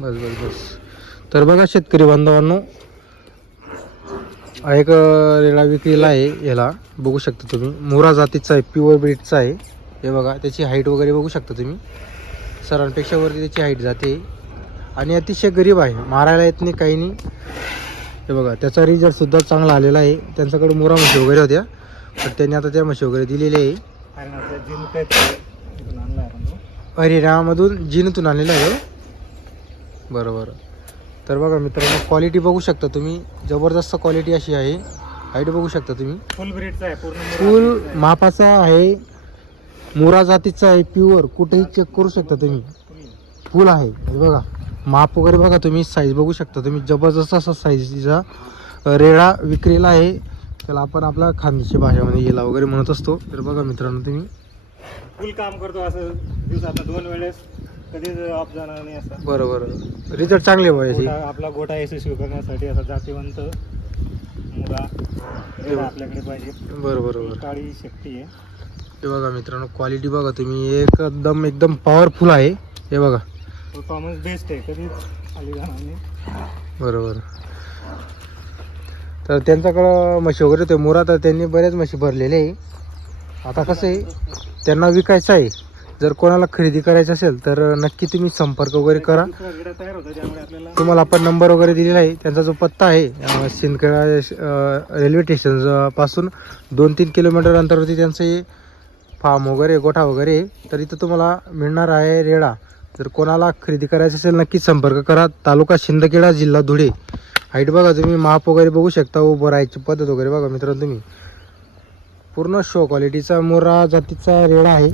बस बस बस. तर बघा शेतकरी बांधवांनो हा एक रेडा विक्रीला आहे याला. बघू शकता तुम्ही. मोरा जातीचा आहे प्युअर ब्रीडचा आहे. हे बघा त्याची हाईट वगैरे बघू शकता तुम्ही. सरांपेक्षा वरती त्याची हाईट जाते. आणि अतिशय गरीब आहे. मारायला येत नाही काही नाही. हे बघा त्याचा रिझल्ट सुद्धा चांगला आलेला आहे. त्यांच्याकडे मोरा म्हशी वगैरे होत्या. पण त्यांनी आता त्या म्हशी वगैरे दिलेल्या आहे. हरियाणामधून जिनतून आणलेला आहे हो. बरोबर. तर बघा मित्रांनो क्वालिटी बघू शकता तुम्ही. जबरदस्त क्वालिटी अशी आहे. हाईट बघू शकता तुम्ही. फुल ब्रीडचा आहे पूर्ण फुल. मापाचा आहे. मुरा जातीचा आहे प्युअर कुठेही चेक करू शकता तुम्ही. फुल आहे. हे बघा. माप वगैरे बघा तुम्ही. साईज बघू शकता तुम्ही. जबरदस्त असा साईजचा रेडा विक्रीला आहे. त्याला आपण आपल्या खानदेशी भाषेमध्ये गेला वगैरे म्हणत असतो. तर बघा मित्रांनो तुम्ही. फुल काम करतो असं दिवसात दोन वेळेस. कधीच ऑफ जाणार नाही असं. बरोबर. रिझल्ट चांगले पाहिजे आपला गोटा यशस्वी करण्यासाठी असा जातीवंत मुरा रेडा आपल्याकडे पाहिजे. बरोबर बरोबर. काळी शक्ती आहे. हे बघा मित्रांनो क्वालिटी बघा तुम्ही. एकदम एकदम पॉवरफुल आहे. हे बघा. परफॉर्मन्स बेस्ट आहे. कधीच आली जाणार नाही. बरोबर. तर त्यांच्याकडं म्हशी वगैरे ते मोरा तर त्यांनी बऱ्याच म्हशी भरलेले आहे. आता कसं आहे? त्यांना विकायचं आहे. जर कोणाला खरेदी करायचं असेल तर नक्की तुम्ही संपर्क वगैरे करा. तयार होता त्यामुळे आपल्याला तुम्हाला आपण नंबर वगैरे दिलेला आहे. त्यांचा जो पत्ता आहे सिंदखेडा रेल्वे स्टेशनपासून दोन तीन किलोमीटर अंतरावरती त्यांचं हे फार्म वगैरे गोठा वगैरे तर इथं तुम्हाला मिळणार आहे रेडा. जर कोणाला खरेदी करायचं असेल नक्की संपर्क करा. तालुका शिंदखेडा जिल्हा धुळे. हाईट बघा तुम्ही माप वगैरे बघू शकता. उभं राहायची पद्धत वगैरे बघा मित्रांनो तुम्ही. पूर्ण शो क्वालिटीचा मोरा जातीचा रेडा आहे.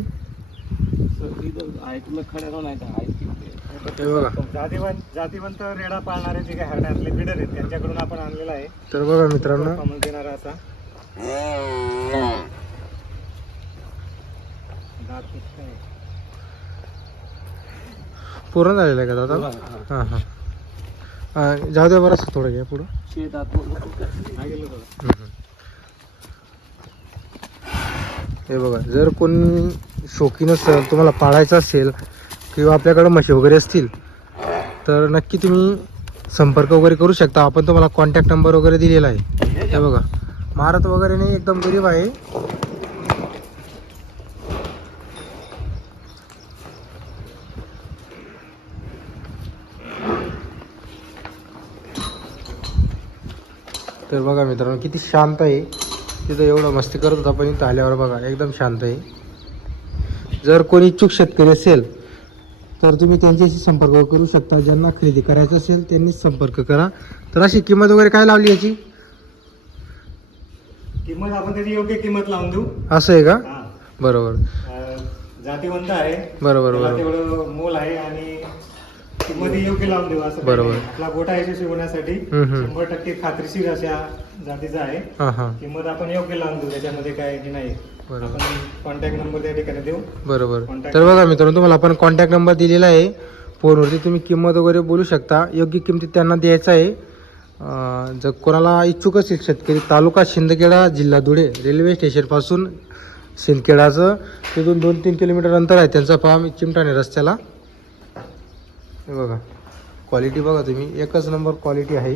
जातीवंत जातीवंत रेडा पाळणारे जे काही हरण्यातले बिडर आहेत त्यांच्याकडून आपण आणलेला आहे. तर बघा मित्रांनो. परफॉर्मन्स देणारा असा. पूर्ण झालेलं आहे का दादा? हां हां. हां जाऊ द्या बरंच थोडं घ्या पुढं. हा गेलो बघा. हम्म. हे बघा जर कोणी शौकीन असेल तुम्हाला पाळायचं असेल किंवा आपल्याकडं म्हशी वगैरे असतील तर नक्की तुम्ही संपर्क वगैरे करू शकता. आपण तुम्हाला कॉन्टॅक्ट नंबर वगैरे दिलेला आहे. हे बघा महारात वगैरे नाही एकदम गरीब आहे. तर बघा मित्रांनो किती शांत आहे. तिथं एवढं मस्ती करत होता पण इथं आल्यावर बघा एकदम शांत आहे. जर कोणी इच्छुक शेतकरी असेल तर तुम्ही त्यांच्याशी संपर्क करू शकता. ज्यांना खरेदी करायचं असेल त्यांनीच संपर्क करा. तर अशी किंमत वगैरे काय लावली याची? किंमत आपण त्याची योग्य किंमत लावून देऊ. असं आहे का. बरोबर. जातीवंत आहे. बरोबर बरोबर. मोल आहे आणि ही योग्य लावून देऊ असं काही बरोबर. नाही. आपला गोटा यशस्वी होण्यासाठी हम्म, हम्म. शंभर टक्के खात्रीशीर अशा जातीचा आहे. हां हां. किंमत आपण योग्य लावून देऊ त्याच्यामध्ये काय हे नाही बरोबर. आपण कॉन्टॅक्ट नंबर त्या ठिकाणी देऊ. बरोबर. Contact- तर बघा मित्रांनो तुम्हाला आपण कॉन्टॅक्ट नंबर दिलेला आहे. फोनवरती तुम्ही किंमत वगैरे बोलू शकता. योग्य किमतीत त्यांना द्यायचं आहे. अं, जर कोणाला इच्छुक असेल शेतकरी तालुका शिंदखेडा जिल्हा धुळे रेल्वे स्टेशनपासून शिंदखेडाचं. तिथून दोन तीन किलोमीटर अंतर आहे त्यांचा फार्म चिमटाणे रस्त्याला. हे बघा. क्वालिटी बघा तुम्ही. एकच नंबर क्वालिटी आहे.